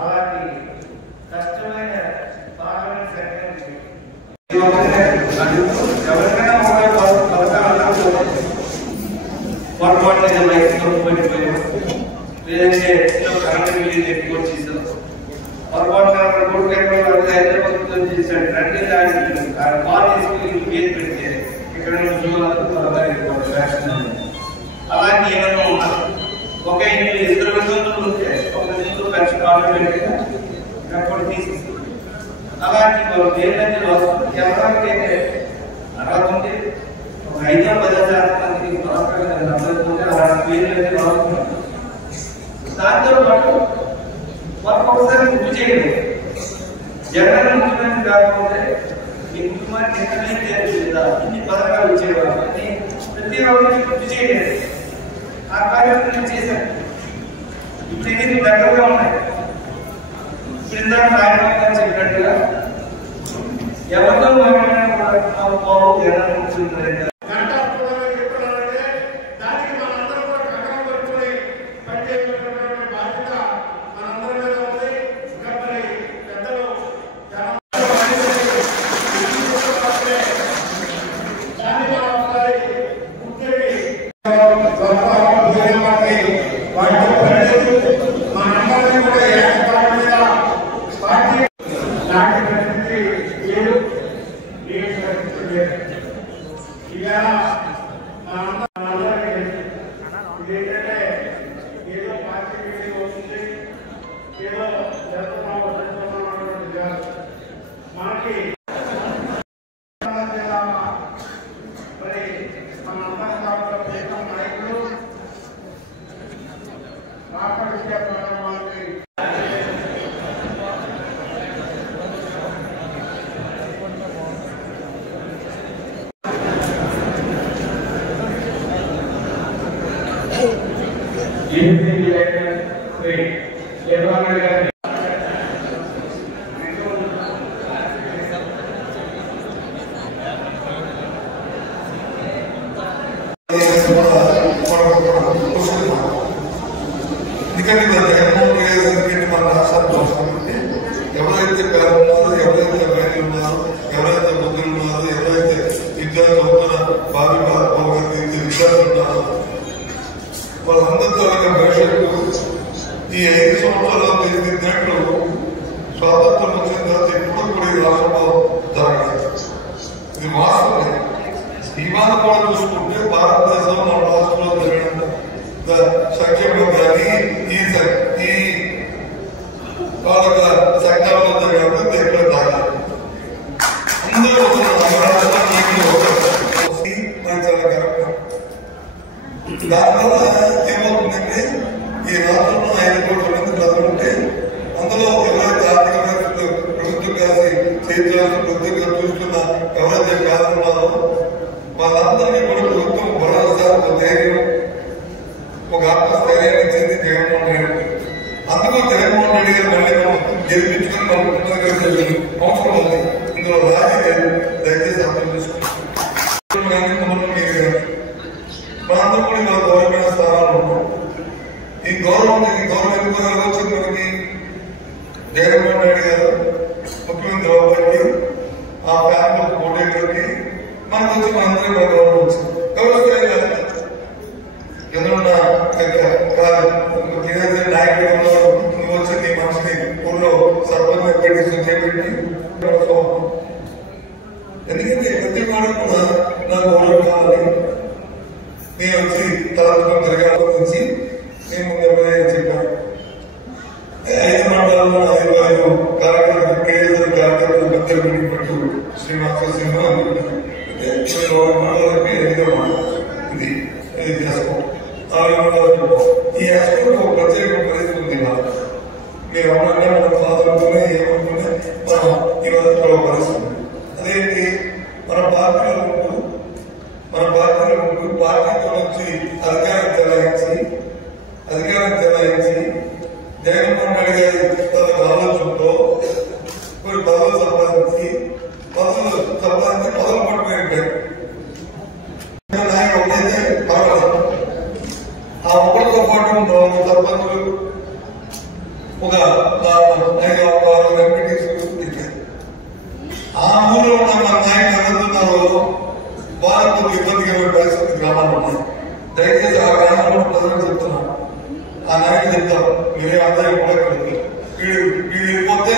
అలాంటి కష్టమైన parliament secretary ఎవరికైనా లేదంటే కరెంట్ బిల్లు ఎక్కువ వచ్చేసాం పొరపాటు కోర్టు హైదరాబాద్ చేశాడు రండి కాల్ తీసుకుని గేట్ పెడితే ఇక్కడ అలాంటి ఏమైనా ఉన్నారు ఒక ఇంట్లో ఇద్దరు విధులు ఉంటే ఒక విధులు పెన్షన్ ఆటోమేటిక్గా తీసేసి అలాంటి ఏంటంటే ఎవరికైతే అర్హత ఉంది ఒక 5-10 దాంతో పాటు ఒక్కొక్కసారి గుర్తు చేయండి జగన్ ముఖ్యమంత్రి కాకపోతే ఈ ముఖ్యమంత్రి ఎంతమైనా ఇన్ని పథకాలు వచ్చేవారు ప్రతి ఒక్కరికి గుర్తు చేయండి ఆ కార్యక్రమం చేశాను ఇప్పుడు ఇది దగ్గరగా ఉన్నాయి ఇప్పుడు ఇందాక నాయకులు చెప్పినట్టుగా ఎవరితో మాట్లాడినా పోవు జగన్ ముఖ్యమంత్రి ఎవరైతే పేరు ఉన్నారో ఎవరైతే బయట ఉన్నారో ఎవరైతే బుద్ధులు ఉన్నారో ఎవరైతే విద్యార్థులు భావి విద్యార్థులు ఉన్నారో వాళ్ళందరితో భవిష్యత్తు ఈ 5 సంవత్సరాల్లో తీర్చిదిద్దినట్లు స్వాతంత్రం వచ్చిన తర్వాత ఇప్పుడు కూడా ఈ రాష్ట్రంలో జరగలేదు. ఇది వాస్తవమే. ఇవాళ కూడా చూసుకుంటే భారతదేశంలో మన రాష్ట్రంలో జరిగిన సంక్షేమం కానీ ఈ వాళ్ళ సంఘాలలో జరిగినప్పుడు ఎక్కడ తాగాలి అందరూ దానివల్ల ఏమవుతుందంటే ఈ రాష్ట్రంలో 5 కోట్ల మంది ప్రజలు ఉంటే అందులో ఎవరైతే ఆర్థిక పరిస్థితులు ప్రభుత్వం కాసి చేతులను ప్రభుత్వంగా చూస్తున్న ఎవరైతే పేదలున్నారో వాళ్ళందరినీ కూడా ప్రభుత్వం భరోసా ధైర్యం ఒక ఆత్మస్థైర్యాన్ని ఇచ్చింది జగన్మోహన్ రెడ్డి. అందులో జగన్మోహన్ రెడ్డి గారు మళ్ళీ మనం గెలిపించుకుని మనం అవసరం ఉంది. ఇందులో రాజీ దయచేసి అర్థం చేసుకుంటాం. మనందరూ కూడా ఇలా గౌరవమైన స్థానాలు ఉంటాం. ఈ గౌరవం ఎందుకు వచ్చింది మనకి జగన్మోహన్ రెడ్డి గారు ముఖ్యమంత్రి అవ్వడానికి ఆ ఫ్యామిలీ పోటీలకి మనకు వచ్చి మనందరూ కూడా గౌరవం వచ్చింది. గౌరవస్థాయి ఎదురున్న నాయకులు నువ్వు వచ్చి నీ మనిషిని ఊళ్ళో సర్పంచ్ పెట్టి చేపెట్టి ఎందుకంటే ప్రతి వాడు కూడా నాకు గౌరవం కావాలి. నేను వచ్చి తలపడం తిరగాల నుంచి నేను చెప్పాను. 5 మండలాల్లో 5 కార్యక్రమాలు కార్యక్రమాలు పెద్దలు పెట్టినట్టు శ్రీనివాస సింహ మండలానికి 5వ మండలం ఇది చేసుకోండి. 4 మండలాలు ఈ ఎక్స్పోర్ట్ ఒక ప్రత్యేక పరిస్థితి ఉంది. మీరు అవునంగా మనం సాధారణంగా ఏమనుకునే మనం ఇవాళ పరిస్థితి అదేంటి మన పార్టీలో పార్టీతో నుంచి అధికారం చెలాయించి జగన్మోహన్ రెడ్డి గారి తన ఆలోచనతో కొన్ని పదవులు సంపాదించి పదవులు పట్టుకుని ఆ ఊళ్ళో ఉన్న మన నాయకులు ఎవరున్నారో వాళ్ళకు ఇబ్బందిగా పరిస్థితి గ్రామాలు ఉన్నాయి. దయచేసి ఆ గ్రామంలో ప్రజలు చెప్తున్నాం, ఆ నాయకులు చెప్తాం, మీరే అందరూ కూడా వీడు వెళ్ళిపోతే